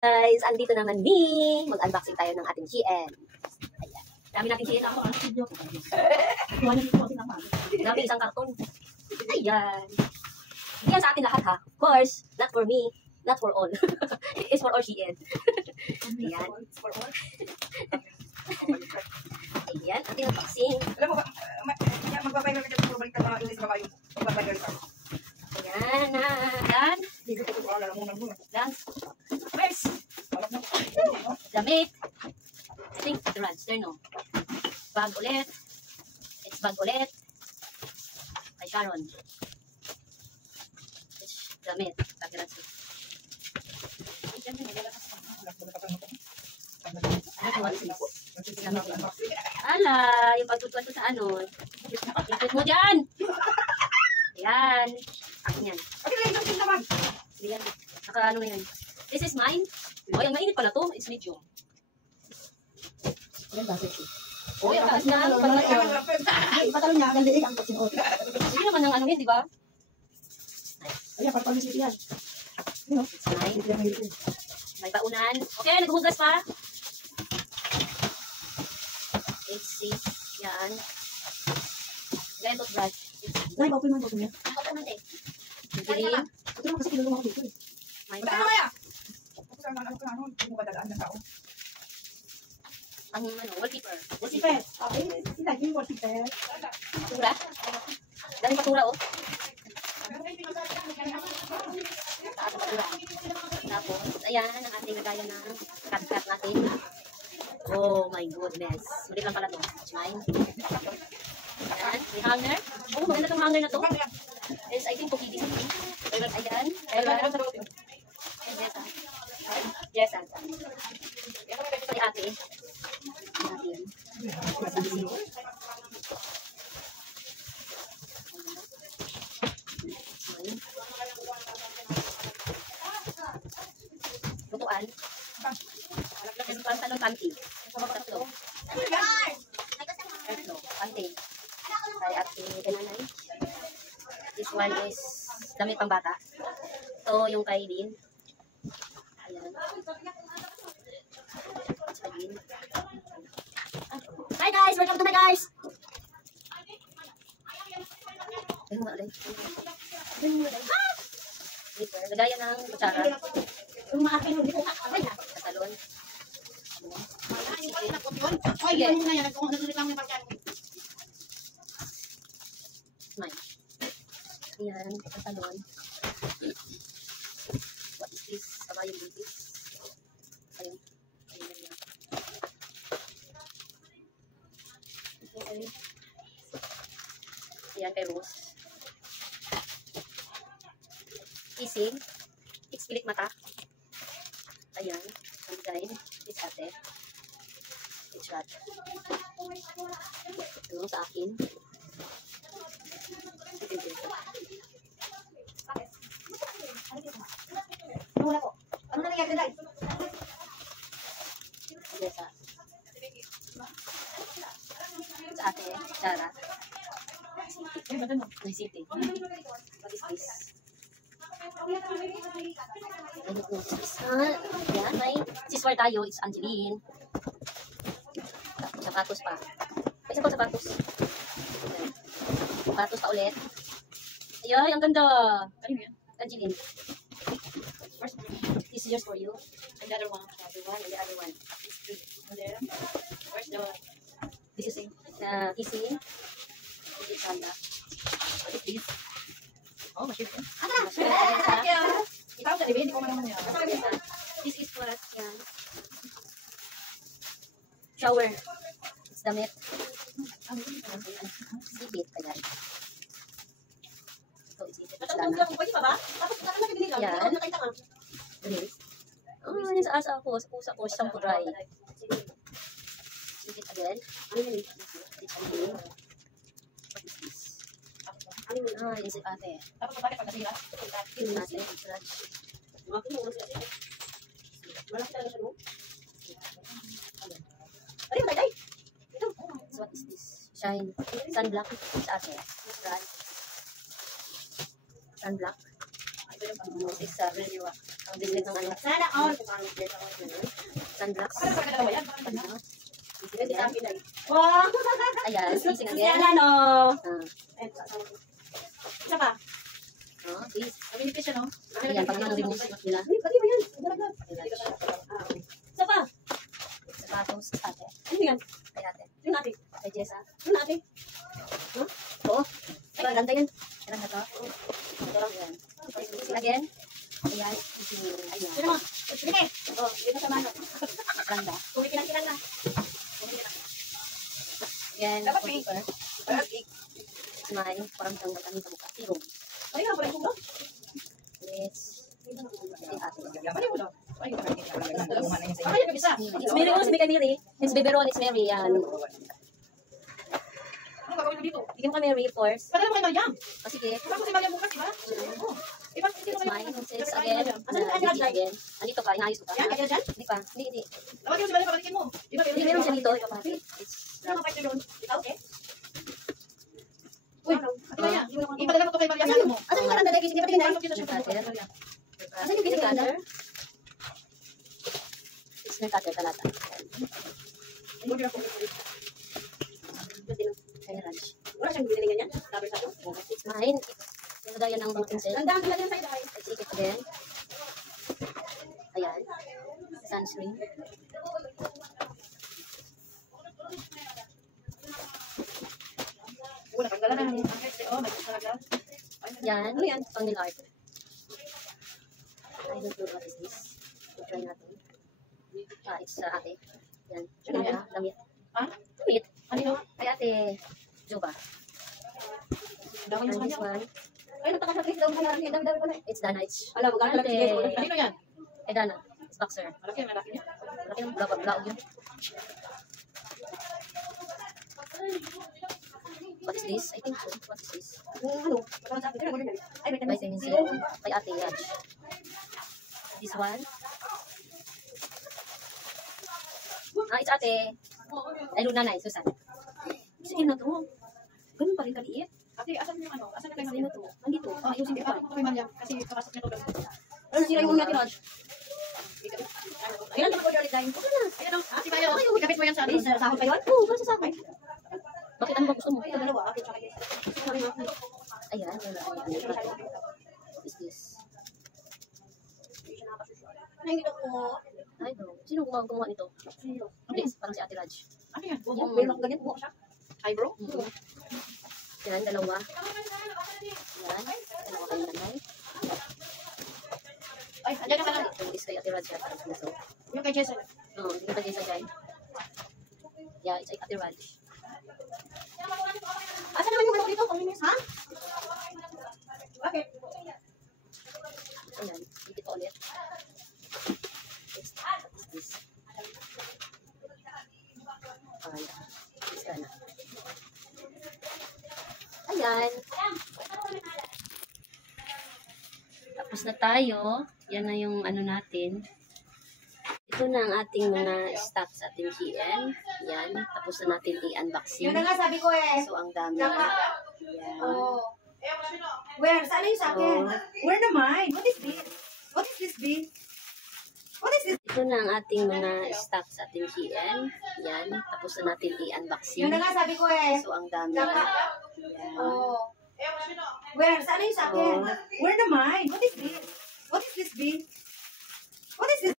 Guys, andito naman ni mag-unboxing tayo ng ating GN. Ayan. Dami natin GN ako. Dami isang karton. Ayan. Hindi yan sa atin lahat ha. Of course, not for me, not for all. It's for all GN. Ayan. Ayan, ating unboxing. Alam mo ba, magbabaygal ka dyan, balik ka mga English babayo. Magbabaygal ka. Ayan na. Ayan. Dito ko ko lalamunan mo. Ayan. First, damit. I think the ranster, no? Bag ulit. It's bag ulit. Kay Sharon. It's damit. Bag ranster. Ala, yung pagtutuan ko sa ano. Ikot mo dyan. Ayan. Akin yan. Ayan. Saka ano na yan. This is mine. O, yung mainit pala to. It's medium. O, yung taas na. Ipatalo niya, agad liig ang pagsinuot. Hindi naman ng ano yun, di ba? Ayan, pagpalisip yan. It's mine. May baunan. Okay, naghuhugas pa. It's six. Yan. Ganyan toothbrush. Dahil ba, open man po niya. Ang kapunan eh. Dilim. Ito naman kasi kinulong ako dito. May Basta pa. mamaya! Hindi mo kadadaan ng tao. Ang ano, wallpaper. Wallpaper. Okay, sila yung wallpaper. Patura. Daming patura oh. Taas ang patura. Tapos, ayan ang ating lagayan ng cut natin. Oh my goodness. Sulit lang pala to. It's mine. Ayan, may hanger. Oh, maganda tong hanger na to. Is I think cookie disney. Ayan. Ayan. Yes, ata. Sa ate. Natin. Lutuan. Pantalon panty. Tatlo. Tatlo. Panty. Kay ate kananay. This one is damit pang bata. Ito yung kay Lynn. Ayan. Hi guys! Welcome to my guys! Ayun nga ulit. Lagayan ng kutsara. Yung mga akin, hindi ko kakabay na. Sa salon. Ay, yan na yan. Nagsulit lang yung parkan. Smile. Ayan, sa salon. What is this? Kabayong babies. Ayun. Ayun yan. Okay. Ayan kay Rose. Kissing. Kilik mata. Ayan. Ang design. It's ate. It's rat. Ito sa akin. Wala po. Ano na nangyari na? Yes, sa ate. Sarah. May city. What is this? Ano po? Yan, may siswar tayo. It's Angeline. Tapos sapatos pa. May isang sapatos. Ayan. Sapatos pa ulit. Ayan, ang ganda. Angeline. First, this is just for you. And the other one. The other one and the other one. It's three. And then, where's the one? This is kissing. This is Sanda. What is this? Oh, masyadong. Ikaw sa ibig, hindi ko man naman yan. This is for us, yan. Shower. It's damit. Sipit, ayan. So, it's sipit. It's lana. Pwede pa ba? Tapos nakala ka binila. Yan. Ano nakita ka? Bilis. Oh, yan sa asa ko. Sa pusa ko, shampoo dry. Sipit again. It's again. What is this? Ah, yan si ate. Tapos bakit pag nasira? Yun natin. Scratch. Mga pinuulos kasi. Malaki talaga siya, no? Ano yung tay? So, what is this? Shine. Sunblock. Sa ate. Sunblock. This is really Ang business ng ano. Sana all. Sunblocks. Ano ba dalawa yan? Ano? Kasi sabi na yun. Wow! Ayan, sising Kasi again. ano, Ah, isa pa. oh, this. Mamilipis siya, no? Ayan, pag naman remove nila. Ay, pati ba yan? Dalaglag. Isa pa. Sapatos, ate. Ano yan? Kay ate. Yung ate. Kay Jessa. Yung ate. Oo. Ay, maganda yan. Kailan na to? Ito lang yan. Sising again. Ayan, sising. Ayan. Sino mo? Sige. Oh, dito sa mano. Ganda. Kumikilang-kilang na. Yan, Dapat may- super. Smile. Parang kang matamin sa mukha. Zero. Ay, nga, pala yung kubo. Yes. Ay, ate. Yaman mo daw. Ay, dalawa na yun sa Ay, yung isa. It's Mary, oh, si Mary Mary. It's Biberon, it's Mary. Yan. Ano gagawin mo dito? Bigyan mo ka Mary force. Padala mo kay Mariam. O sige. Kapag si Mariam bukas, di ba? Oo. Iba, sino It's ba mine. yung- It's again. Dito again. Andito ka, inayos ko ka. Yan, kaya dyan. Hindi pa. Hindi. Tawagin mo si Mariam, pabalikin mo. Iba, Hindi, meron siya dito. It's Sino ka pa ito doon? Ikaw, eh? Uy, ito na yan. Ipadala mo to kay Mariam. Ano mo? Asan yung karanda? Hindi pa tingnan. Ano dito siya? Asan yung pinag cutter? It's na cutter talata. Kaya lunch. Wala siyang binilingan yan. Rubber sa ito. It's mine. Yung lagayan ng mga pincel. Ang dami lang yan sa ito. Let's eat it again. Ayan. Sunscreen. Oo, natanggalan na ng oh, may talaga. Yan. Ano yan? Pang nail art. I don't know what is this. Try natin. Ah, it's ate. Yan. Ano yan? Damit. Ha? Damit. Ano yun? Kay ate Juba. Dami And mo sa this kanya. one, Ay, napakasakit daw. Ay, dami pa na. it's Dana. It's Alam mo, gano'n lang Ate. sige. Kanino yan? kay Dana. It's boxer. Malaki, malaki niya. Malaki ng blaog yun. What is this? I think so. What is this? Ano? Napakasakit. Ay, may Vitamin C. Kay ate Raj. This one. Ah, it's ate. Ay, Nanay, Susan. Sige na to. Ganun pa rin kaliit. Ate, asan yung ano? Asan na Kasi kayo na to. Nandito. Oh, ayusin ko. Ipapit ko kay Mariam. Kasi kapasok niya to doon. Ano sila yung mga tiraj? Kailan naman ko ulit dahil? Okay na. Ayan o, si Mayo. Ikapit mo yan sa ano. Sa sahod pa yun? Oo, sa sahod. Bakit ano ba gusto mo? Ito dalawa. Ito tsaka yun. Ayan, wala. What is this? Ay, ito ko. Ay, bro. Sino gumawa nito? Hindi, parang si Ate Raj. Ano yan? Yung meron ako ganyan. Buhok siya. Eyebrow? Yan, dalawa. Yan, dalawa kayo nanay. Ay, andyan na ka lang. Yung is kay Ate Raj yata. So, Yung kay Jason. hindi ko tagay sa dyan. Yeah, it's like Ate Raj. Asan naman yung ano dito? Paminis, ha? Bakit? Ayan, hindi pa ulit. What is this? Ayan, it's Dana. Ayan. Tapos na tayo. Yan na yung ano natin. Ito na ang ating mga stock sa ating GM. Yan. Tapos na natin i-unboxing. Yun na nga sabi ko eh. So, ang dami. Dapat. Yan. Oh. Where? Saan yung sa akin? Where na mine? What is this? What is this, B? What is this? Ito na ang ating mga stock sa ating GM. Yan. Tapos na natin i-unboxing. Yun na nga sabi ko eh. So, ang dami. Dapat. Yan. Oh. Where? Saan yung sa akin? Oh. Where na mine? What is this? What is this, B? What is this?